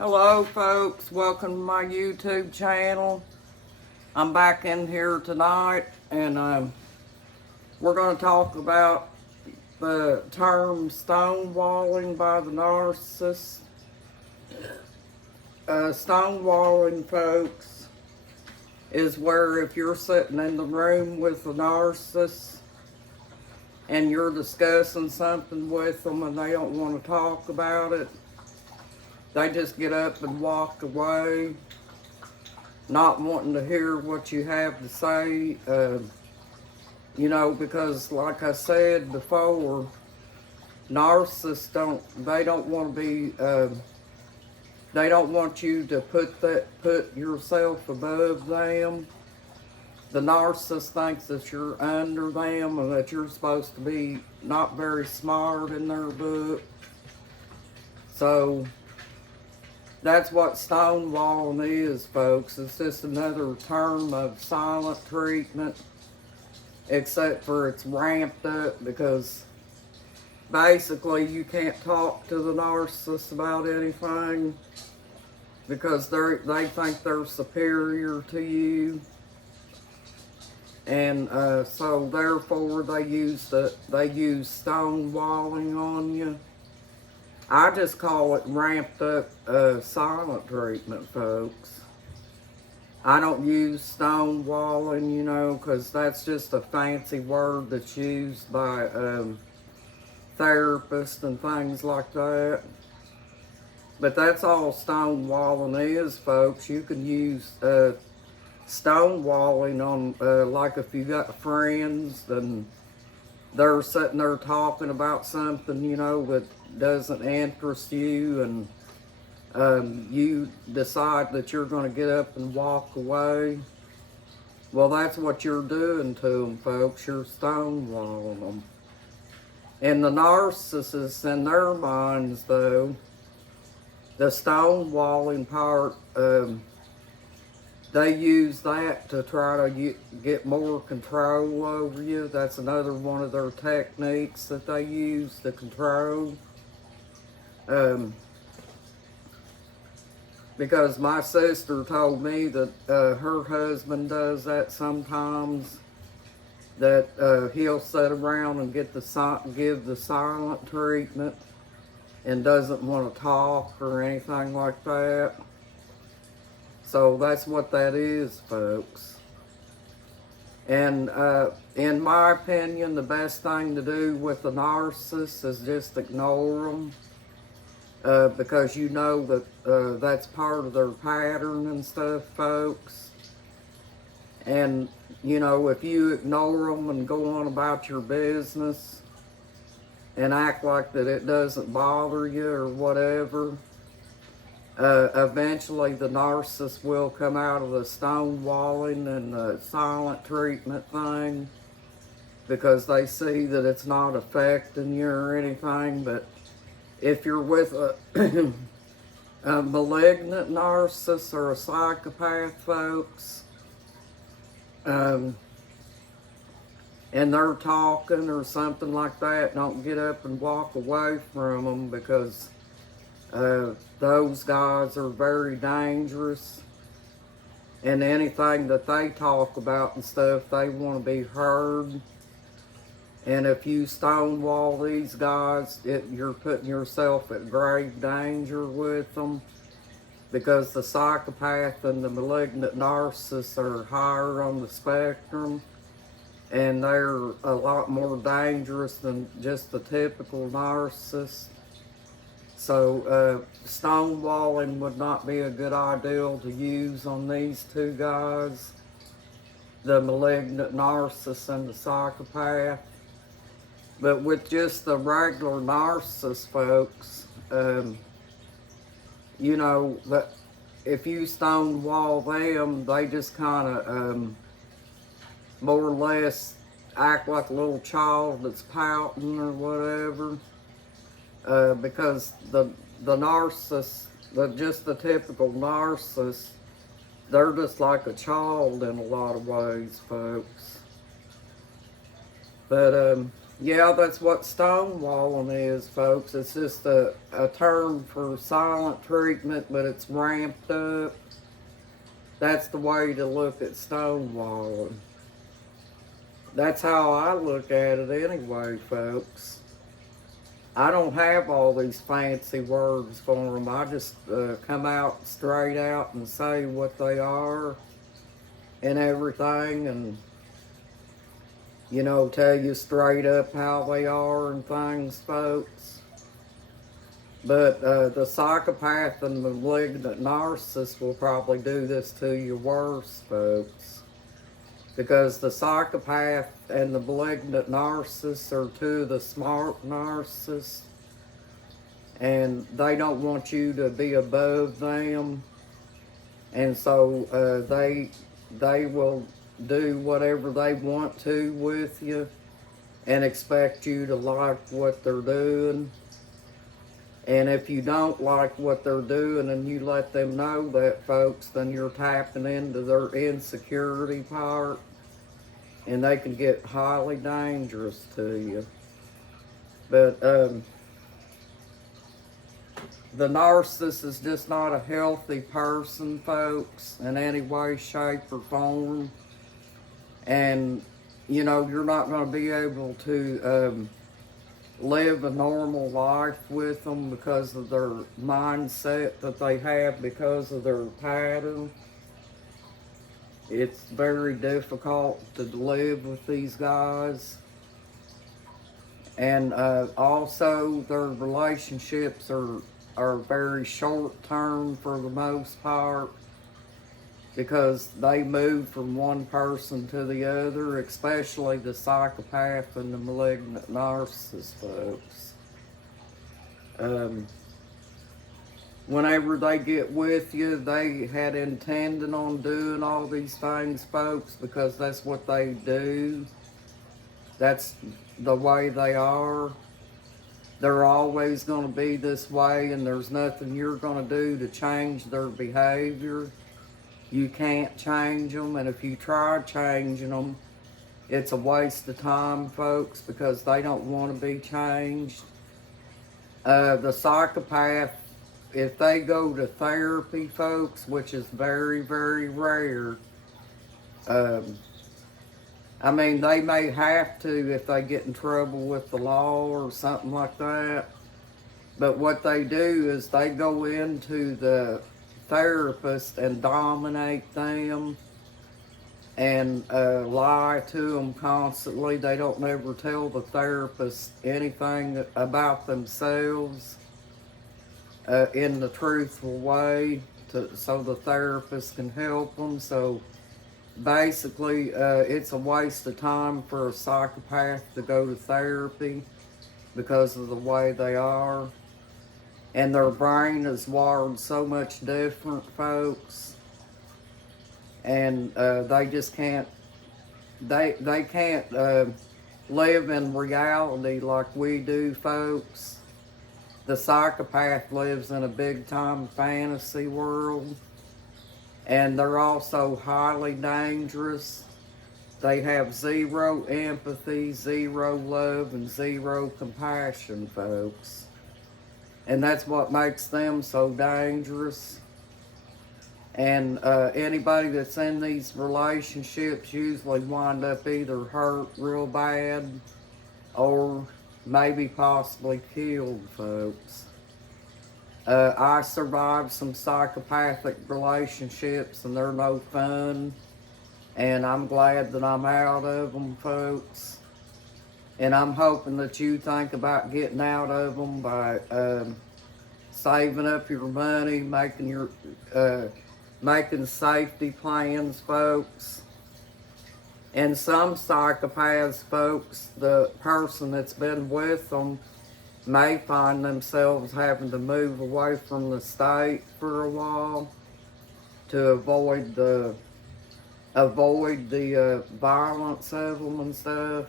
Hello folks, welcome to my YouTube channel. I'm back in here tonight and we're going to talk about the term stonewalling by the narcissist. Stonewalling, folks, is where if you're sitting in the room with the narcissist and you're discussing something with them and they don't want to talk about it, they just get up and walk away, not wanting to hear what you have to say, because like I said before, narcissists don't want to be, they don't want you to put yourself above them. The narcissist thinks that you're under them and that you're supposed to be not very smart in their book. So that's what stonewalling is, folks. It's just another term of silent treatment, except for it's ramped up because basically you can't talk to the narcissist about anything because they think they're superior to you. And so therefore they use stonewalling on you. I just call it ramped up silent treatment, folks. I don't use stonewalling, because that's just a fancy word that's used by therapists and things like that. But that's all stonewalling is, folks. You can use stonewalling on, like if you got friends and they're sitting there talking about something, that doesn't interest you, and you decide that you're going to get up and walk away. Well, that's what you're doing to them, folks. You're stonewalling them. And the narcissists, in their minds, though, the stonewalling part, they use that to try to get more control over you. That's another one of their techniques that they use to control. Because my sister told me that her husband does that sometimes, that he'll sit around and give the silent treatment and doesn't want to talk or anything like that. So that's what that is, folks. And in my opinion, the best thing to do with a narcissist is just ignore them. Because you know that that's part of their pattern and stuff, folks. And, if you ignore them and go on about your business and act like that it doesn't bother you or whatever, eventually the narcissist will come out of the stonewalling and the silent treatment thing because they see that it's not affecting you or anything. But if you're with a malignant narcissist or a psychopath, folks, and they're talking or something like that, don't get up and walk away from them, because those guys are very dangerous, and anything that they talk about and stuff, they want to be heard. And if you stonewall these guys, you're putting yourself at grave danger with them, because the psychopath and the malignant narcissists are higher on the spectrum, and they're a lot more dangerous than just the typical narcissist. So stonewalling would not be a good idea to use on these two guys, the malignant narcissist and the psychopath. But with just the regular narcissist, folks, that if you stonewall them, they just kind of more or less act like a little child that's pouting or whatever. Because the narcissist, just the typical narcissist, they're just like a child in a lot of ways, folks. But Yeah, that's what stonewalling is, folks. It's just a term for silent treatment, but it's ramped up. That's the way to look at stonewalling. That's how I look at it anyway, folks. I don't have all these fancy words for them. I just come out straight out and say what they are and everything, and tell you straight up how they are and things, folks. But the psychopath and the malignant narcissist will probably do this to you worse, folks. Because the psychopath and the malignant narcissist are two of the smart narcissists. And they don't want you to be above them. And so they will do whatever they want to with you and expect you to like what they're doing. And if you don't like what they're doing and you let them know that, folks, then you're tapping into their insecurity part, and they can get highly dangerous to you. But the narcissist is just not a healthy person, folks, in any way, shape, or form. And, you're not going to be able to live a normal life with them because of their mindset that they have, because of their pattern. It's very difficult to live with these guys. And also their relationships are very short term for the most part, because they move from one person to the other, especially the psychopath and the malignant narcissist, folks. Whenever they get with you, they had intended on doing all these things, folks, because that's what they do. That's the way they are. They're always going to be this way, and there's nothing you're going to do to change their behavior. You can't change them, and if you try changing them, it's a waste of time, folks, because they don't want to be changed. The psychopath, if they go to therapy, folks, which is very, very rare, they may have to if they get in trouble with the law or something like that. But what they do is they go into the therapist and dominate them and lie to them constantly. They don't ever tell the therapist anything about themselves in the truthful way, so the therapist can help them. So basically, it's a waste of time for a psychopath to go to therapy because of the way they are. And their brain is wired so much different, folks. And they just can't, they can't live in reality like we do, folks. The psychopath lives in a big-time fantasy world. And they're also highly dangerous. They have zero empathy, zero love, and zero compassion, folks. And that's what makes them so dangerous. And anybody that's in these relationships usually wind up either hurt real bad or maybe possibly killed, folks. I survived some psychopathic relationships, and they're no fun. And I'm glad that I'm out of them, folks. And I'm hoping that you think about getting out of them by saving up your money, making safety plans, folks. And some psychopaths, folks, the person that's been with them may find themselves having to move away from the state for a while to avoid the violence of them and stuff.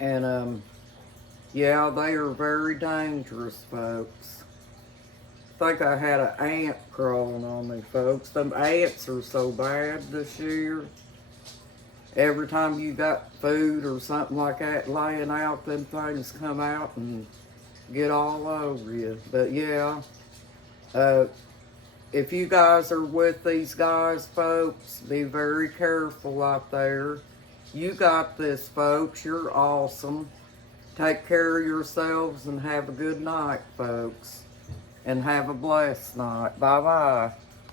And yeah, they are very dangerous, folks. I think I had an ant crawling on me, folks. Them ants are so bad this year. every time you got food or something like that laying out, them things come out and get all over you. But yeah, if you guys are with these guys, folks, be very careful out there. You got this, folks. You're awesome. Take care of yourselves and have a good night, folks. And have a blessed night. Bye-bye.